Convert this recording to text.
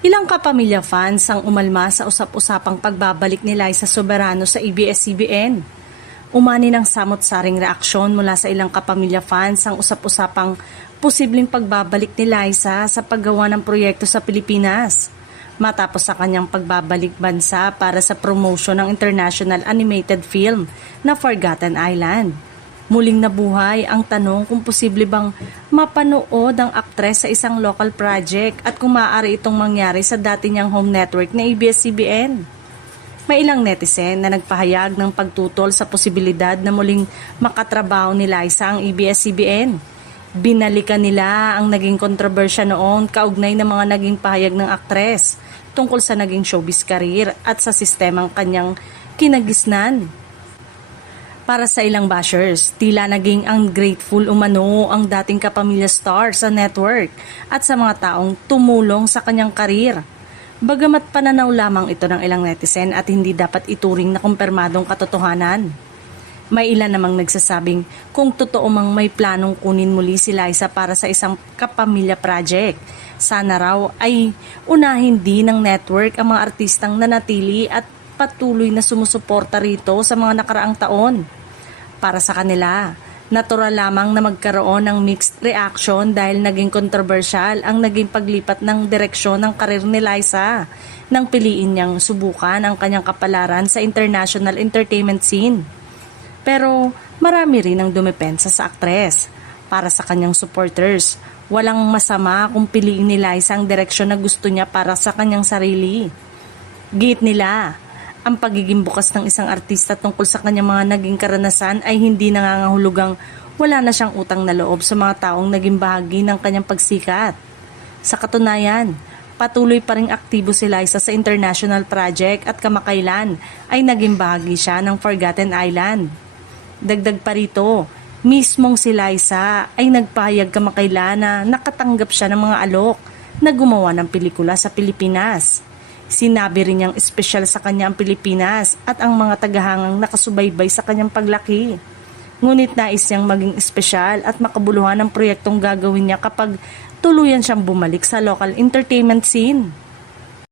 Ilang kapamilya fans ang umalma sa usap-usapang pagbabalik ni Liza Soberano sa ABS-CBN. Umani ng samot-saring reaksyon mula sa ilang kapamilya fans ang usap-usapang posibleng pagbabalik ni Liza sa paggawa ng proyekto sa Pilipinas matapos sa kanyang pagbabalik bansa para sa promotion ng international animated film na Forgotten Island. Muling nabuhay ang tanong kung posible bang mapanood ang aktres sa isang local project at kung maaari itong mangyari sa dati niyang home network na ABS-CBN. May ilang netizen na nagpahayag ng pagtutol sa posibilidad na muling makatrabaho ni Liza ang ABS-CBN. Binalikan nila ang naging kontrobersya noon kaugnay ng mga naging pahayag ng aktres tungkol sa naging showbiz career at sa sistemang kanyang kinagisnan. Para sa ilang bashers, tila naging ungrateful umano ang dating kapamilya star sa network at sa mga taong tumulong sa kanyang karir. Bagamat pananaw lamang ito ng ilang netizen at hindi dapat ituring na kumpirmadong katotohanan. May ilan namang nagsasabing kung totoo mang may planong kunin muli si Liza para sa isang kapamilya project, sana raw ay unahin din ng network ang mga artistang nanatili at patuloy na sumusuporta rito sa mga nakaraang taon. Para sa kanila, natural lamang na magkaroon ng mixed reaction dahil naging kontrobersyal ang naging paglipat ng direksyon ng karir ni Liza nang piliin niyang subukan ang kanyang kapalaran sa international entertainment scene. Pero marami rin ang dumepensa sa aktres. Para sa kanyang supporters, walang masama kung piliin ni Liza ang direksyon na gusto niya para sa kanyang sarili. Giit nila, ang pagiging bukas ng isang artista tungkol sa kanyang mga naging karanasan ay hindi nangangahulugang wala na siyang utang na loob sa mga taong naging bahagi ng kanyang pagsikat. Sa katunayan, patuloy pa ring aktibo si Liza sa international project at kamakailan ay naging bahagi siya ng Forgotten Island. Dagdag pa rito, mismong si Liza ay nagpahayag kamakailan na nakatanggap siya ng mga alok na gumawa ng pelikula sa Pilipinas. Sinabi rin niyang espesyal sa kanya ang Pilipinas at ang mga tagahangang nakasubaybay sa kanyang paglaki. Ngunit nais niyang maging espesyal at makabuluhan ang proyektong gagawin niya kapag tuluyan siyang bumalik sa local entertainment scene.